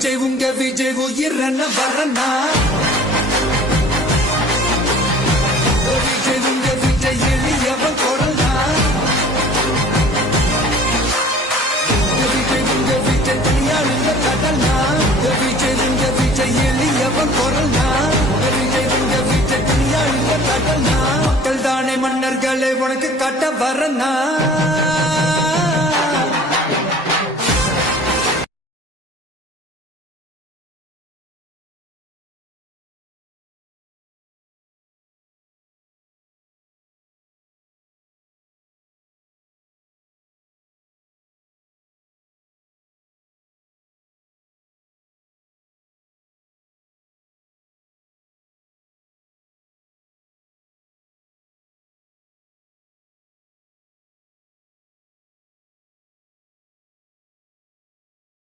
விஜய் உயிரன வரனா விஜய் எளியவன் குரல்னா விஜய் தனியாளுங்க கடல்னா விஜய் எளியவன் குரல்னா விஜய் தனியாளுங்க கடல்னா மக்கள் தானே மன்னர்களை உனக்கு காட்ட வரனா